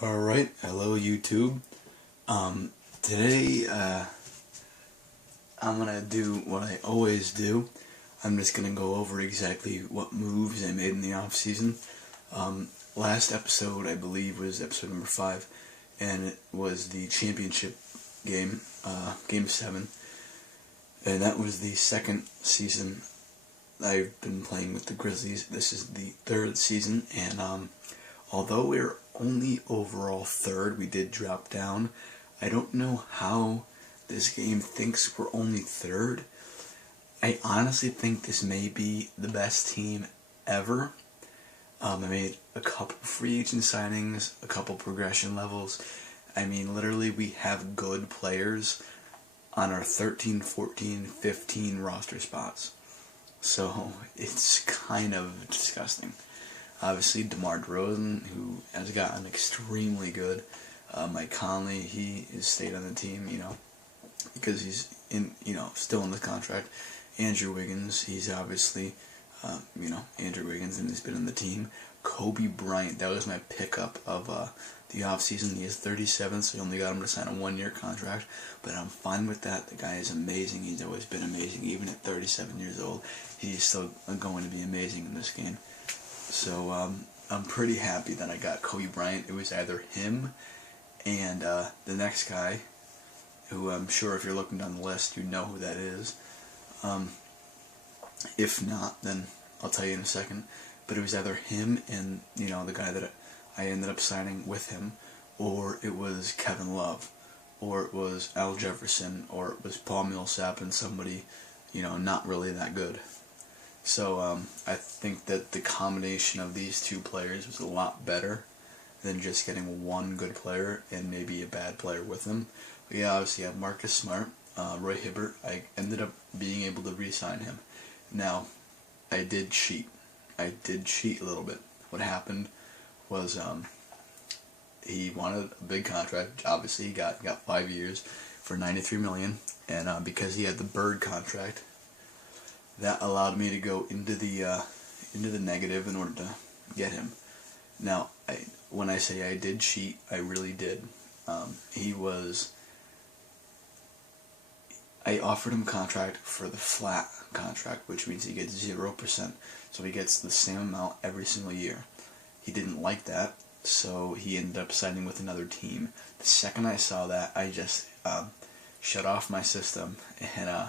Alright, hello YouTube. Today, I'm gonna do what I always do. I'm just gonna go over exactly what moves I made in the off season. Last episode, I believe, was episode number 5, and it was the championship game, Game 7. And that was the second season I've been playing with the Grizzlies. This is the third season, and although we're only overall third, we did drop down. I don't know how this game thinks we're only third. I honestly think this may be the best team ever. I made a couple free agent signings, a couple progression levels. I mean, literally, we have good players on our 13, 14, 15 roster spots. So, it's kind of disgusting. Obviously, DeMar DeRozan, who has gotten extremely good. Mike Conley, he has stayed on the team, because he's still in the contract. Andrew Wiggins, he's obviously, Andrew Wiggins, and he's been on the team. Kobe Bryant, that was my pickup of the offseason. He is 37, so I only got him to sign a 1-year contract, but I'm fine with that. The guy is amazing. He's always been amazing. Even at 37 years old, he's still going to be amazing in this game. So I'm pretty happy that I got Kobe Bryant. It was either him and the next guy, who I'm sure if you're looking down the list, you know who that is. If not, then I'll tell you in a second. But it was either him and, the guy that I ended up signing with him, or it was Kevin Love, or it was Al Jefferson, or it was Paul Millsap and somebody, not really that good. So I think that the combination of these two players was a lot better than just getting one good player and maybe a bad player with them. But yeah, obviously I have Marcus Smart, Roy Hibbert. I ended up being able to re-sign him. Now, I did cheat. I did cheat a little bit. What happened was he wanted a big contract. Obviously, he got 5 years for $93 million, and because he had the Bird contract, that allowed me to go into the negative in order to get him. Now, when I say I did cheat, I really did. I offered him a contract for the flat contract, which means he gets 0%. So he gets the same amount every single year. He didn't like that, so he ended up signing with another team. The second I saw that, I just shut off my system and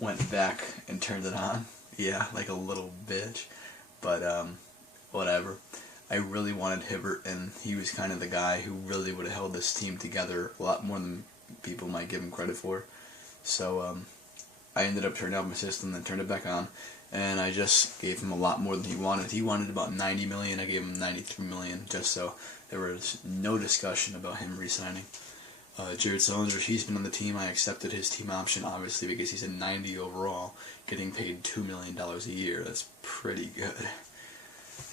went back and turned it on. Yeah, like a little bitch. But whatever. I really wanted Hibbert, and he was kind of the guy who really would have held this team together a lot more than people might give him credit for. So I ended up turning off my system, then turned it back on, and I just gave him a lot more than he wanted. He wanted about $90 million. I gave him $93 million, just so there was no discussion about him re-signing. Jared Sullinger, he's been on the team. I accepted his team option, obviously, because he's a 90 overall, getting paid $2 million a year. That's pretty good.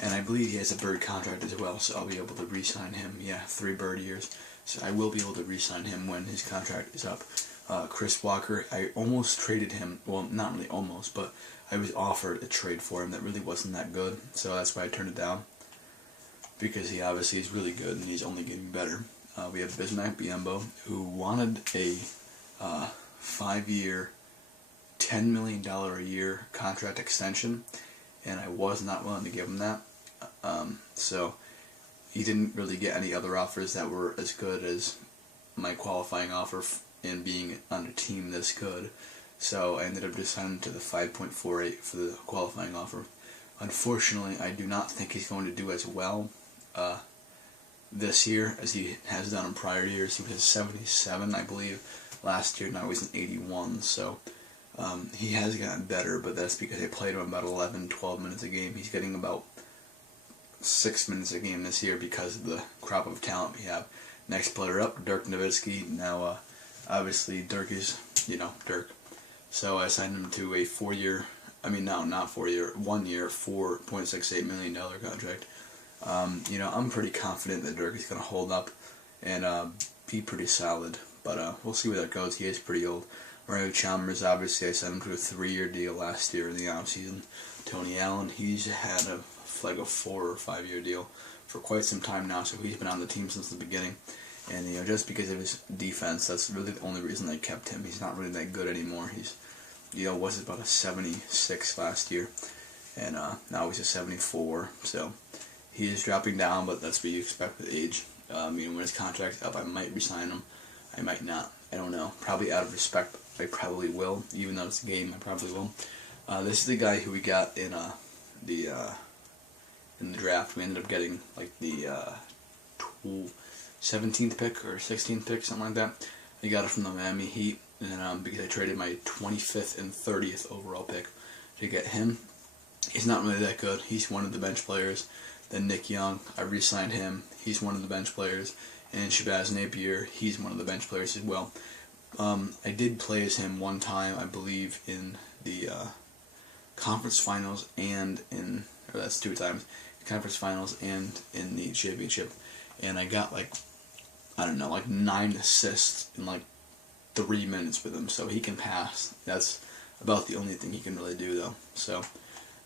And I believe he has a Bird contract as well, so I'll be able to re-sign him. Yeah, 3 Bird years. So I will be able to re-sign him when his contract is up. Chris Walker, I almost traded him. Well, not really almost, but I was offered a trade for him that really wasn't that good, so that's why I turned it down. Because he obviously is really good, and he's only getting better. We have Bismack Biyombo, who wanted a 5-year, $10 million a year contract extension, and I was not willing to give him that. So he didn't really get any other offers that were as good as my qualifying offer and being on a team this good. So I ended up just signing to the 5.48 for the qualifying offer. Unfortunately, I do not think he's going to do as well this year as he has done in prior years. He was at 77, I believe, last year. Now he's an 81, so he has gotten better, but that's because I played him about 11, 12 minutes a game. He's getting about 6 minutes a game this year because of the crop of talent we have. Next player up, Dirk Nowitzki. Now, obviously, Dirk is, Dirk. So I signed him to a 4-year, not 4-year, 1-year, $4.68 million contract. I'm pretty confident that Dirk is going to hold up and be pretty solid, but we'll see where that goes. He is pretty old. Mario Chalmers, obviously, I signed him to a 3-year deal last year in the offseason. Tony Allen, he's had a 4 or 5 year deal for quite some time now, so he's been on the team since the beginning. And just because of his defense, that's really the only reason they kept him. He's not really that good anymore. He's was about a 76 last year, and now he's a 74. So he is dropping down, but that's what you expect with age. When his contract's up, I might resign him. I might not. I don't know. Probably out of respect, I probably will. Even though it's a game, I probably will. This is the guy who we got in the draft. We ended up getting like the 17th pick or 16th pick, something like that. I got it from the Miami Heat, and because I traded my 25th and 30th overall pick to get him. He's not really that good. He's one of the bench players. Then Nick Young, I re-signed him. He's one of the bench players. And Shabazz Napier, he's one of the bench players as well. I did play as him one time, I believe, in the conference finals and or that's 2 times, conference finals and in the championship. And I got like 9 assists in like 3 minutes with him, so he can pass. That's about the only thing he can really do, though. So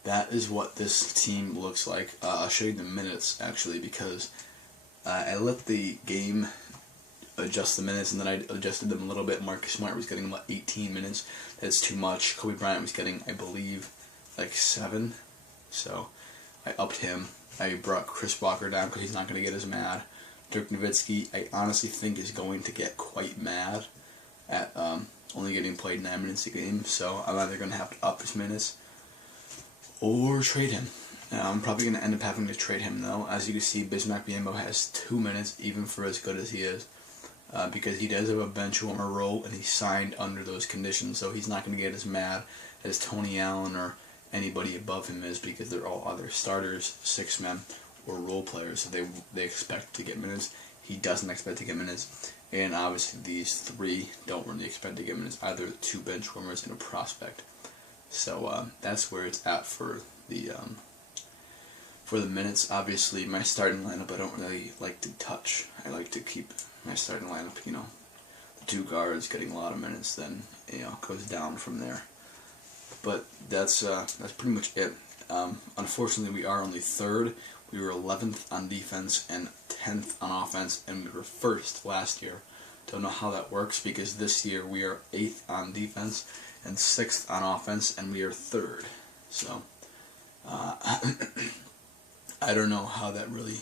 that is what this team looks like. I'll show you the minutes, actually, because I let the game adjust the minutes, and then I adjusted them a little bit. Marcus Smart was getting about 18 minutes. That's too much. Kobe Bryant was getting, I believe, like 7. So I upped him. I brought Chris Walker down because he's not going to get as mad. Dirk Nowitzki, I honestly think, is going to get quite mad at only getting played 9 minutes a game. So I'm either going to have to up his minutes or trade him. I'm probably going to end up having to trade him, though. As you can see, Bismack Biyombo has 2 minutes, even for as good as he is, because he does have a bench warmer role, and he signed under those conditions, so he's not going to get as mad as Tony Allen or anybody above him is, because they're all either starters, 6 men, or role players, so they expect to get minutes. He doesn't expect to get minutes, and obviously these 3 don't really expect to get minutes, either 2 bench warmers and a prospect. So that's where it's at for the minutes. Obviously, my starting lineup I don't really like to touch. I like to keep my starting lineup, the 2 guards getting a lot of minutes, then it goes down from there. But that's pretty much it. Unfortunately, we are only 3rd. We were 11th on defense and 10th on offense, and we were 1st last year. Don't know how that works, because this year we are 8th on defense and 6th on offense, and we are 3rd. So I don't know how that really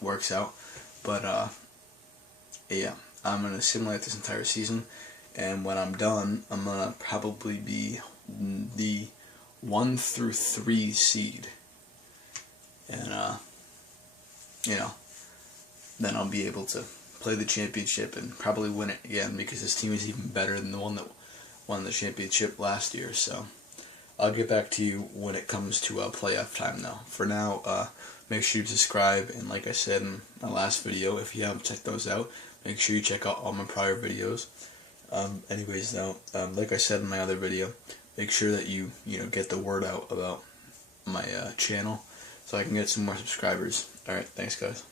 works out, but yeah, I'm going to simulate this entire season, and when I'm done, I'm going to probably be the 1 through 3 seed, and then I'll be able to play the championship and probably win it again, because this team is even better than the one that won the championship last year. So I'll get back to you when it comes to playoff time, though. For now, make sure you subscribe, and like I said in my last video, if you haven't checked those out, make sure you check out all my prior videos. Anyways, though, like I said in my other video, make sure that you get the word out about my channel, so I can get some more subscribers. Alright, thanks guys.